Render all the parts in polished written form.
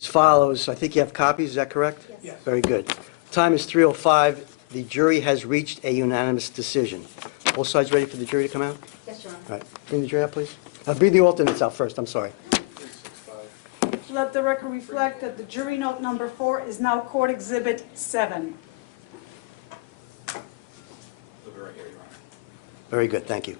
As follows, I think you have copies, is that correct? Yes. Very good. Time is 3:05. The jury has reached a unanimous decision. Both sides ready for the jury to come out? Yes, Your Honor. All right, bring the jury out, please. Bring the alternates out first, I'm sorry. Let the record reflect that the jury note number 4 is now Court Exhibit 7. Very good, thank you.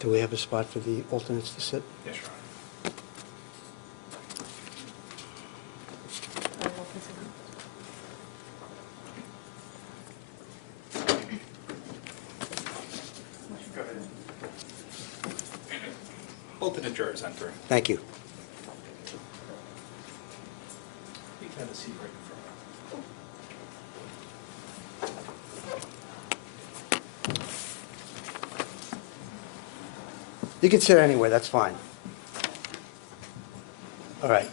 Do we have a spot for the alternates to sit? Yes, Your Honor. Go ahead. Alternate jurors enter. Thank you. You can have a seat right in front. You can sit anywhere, that's fine. All right.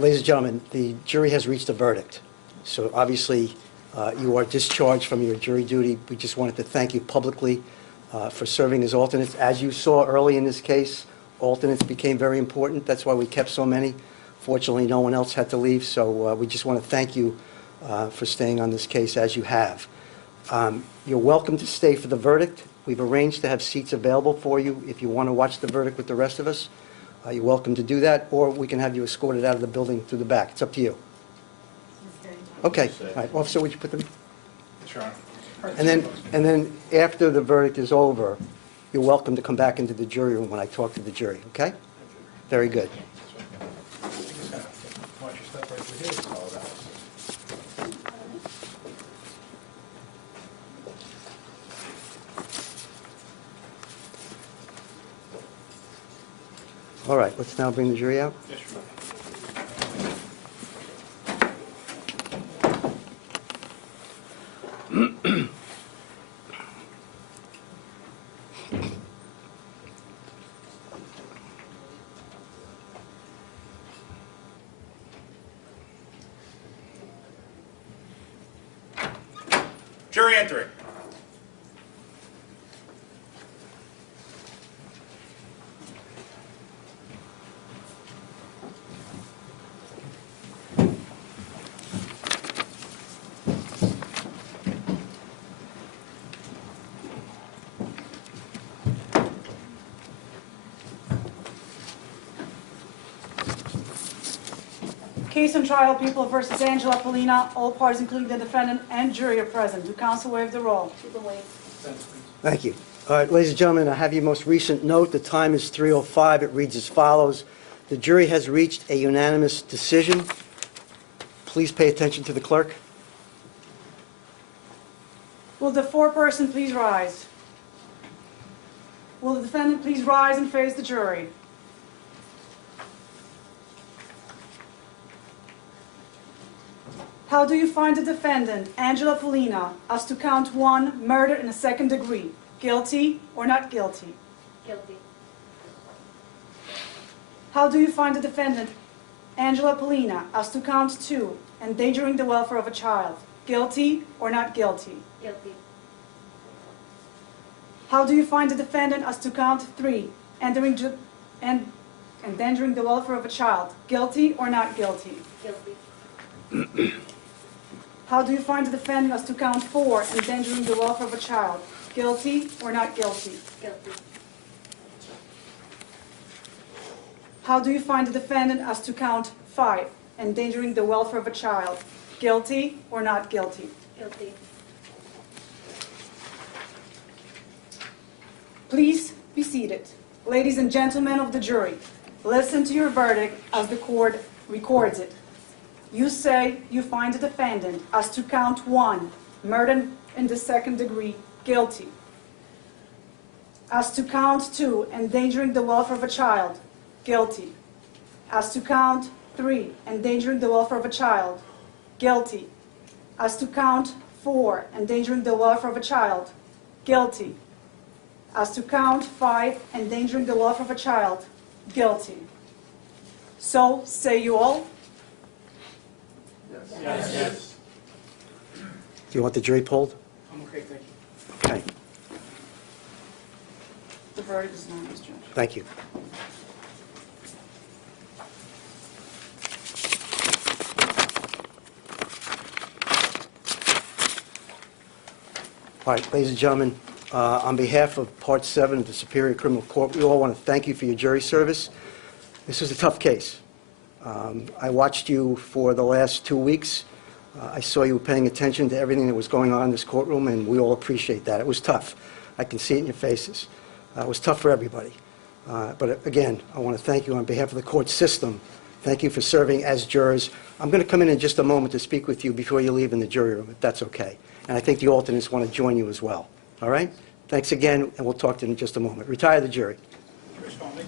Ladies and gentlemen, the jury has reached a verdict. So obviously, you are discharged from your jury duty. We just wanted to thank you publicly for serving as alternates. As you saw early in this case, alternates became very important. That's why we kept so many. Fortunately, no one else had to leave, so we just want to thank you for staying on this case as you have. You're welcome to stay for the verdict. We've arranged to have seats available for you if you want to watch the verdict with the rest of us. You're welcome to do that, or we can have you escorted out of the building through the back. It's up to you. Okay. All right. Officer, would you put them? Yes, Your Honor. And then after the verdict is over, you're welcome to come back into the jury room when I talk to the jury, okay? Very good. Watch your step right through here. It's all about. All right, let's now bring the jury out. Yes, Your Honor. Jury entering. Case on trial, People versus Angela Pollina. All parties, including the defendant and jury, are present. Do counsel waive the roll? People waive. Thank you. All right, ladies and gentlemen, I have your most recent note. The time is 3:05. It reads as follows. The jury has reached a unanimous decision. Please pay attention to the clerk. Will the foreperson please rise? Will the defendant please rise and face the jury? How do you find the defendant, Angela Pollina, as to count 1, murder in the second degree? Guilty or not guilty? Guilty. How do you find the defendant, Angela Pollina, as to count 2, endangering the welfare of a child? Guilty or not guilty? Guilty. How do you find the defendant as to count 3, endangering the welfare of a child? Guilty or not guilty? Guilty. How do you find the defendant as to count 4, endangering the welfare of a child? Guilty or not guilty? Guilty. How do you find the defendant as to count 5, endangering the welfare of a child? Guilty or not guilty? Guilty. Please be seated. Ladies and gentlemen of the jury, listen to your verdict as the court records it. You say you find the defendant as to count 1, murder in the second degree, guilty. As to count 2, endangering the welfare of a child, guilty. As to count 3, endangering the welfare of a child, guilty. As to count 4, endangering the welfare of a child, guilty. As to count 5, endangering the welfare of a child, guilty. So say you all? Yes. Do you want the jury polled? I'm okay, thank you. Okay, The verdict is known, Mr. Judge. thank you. All right, ladies and gentlemen, on behalf of Part 7 of the Superior Criminal Court, we all want to thank you for your jury service. This was a tough case. I watched you for the last 2 weeks. I saw you paying attention to everything that was going on in this courtroom, and we all appreciate that. It was tough. I can see it in your faces. It was tough for everybody. But again, I want to thank you on behalf of the court system. Thank you for serving as jurors. I'm going to come in just a moment to speak with you before you leave in the jury room, if that's okay. And I think the alternates want to join you as well. All right? Thanks again, and we'll talk to you in just a moment. Retire the jury. Chris Conley.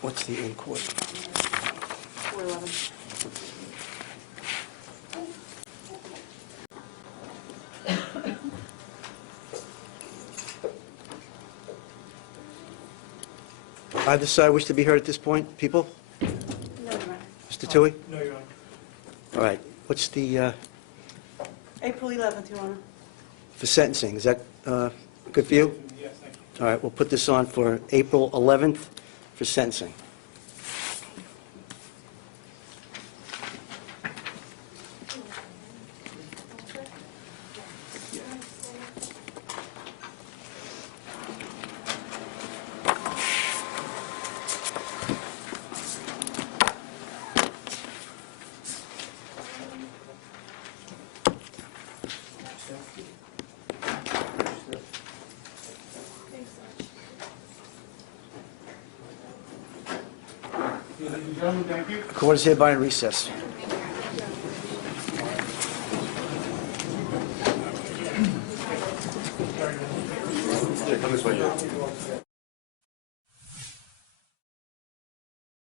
What's the in-court? 411. Either side wish to be heard at this point, people? No, Your Honor. Mr. Tui? No, Your Honor. All right. What's the, April 11th, Your Honor. for sentencing? Is that good for you? Yes, thank you. All right, we'll put this on for April 11th for sentencing. Ladies and gentlemen, thank you. The court is hereby in recess. Yeah, come this way, yeah.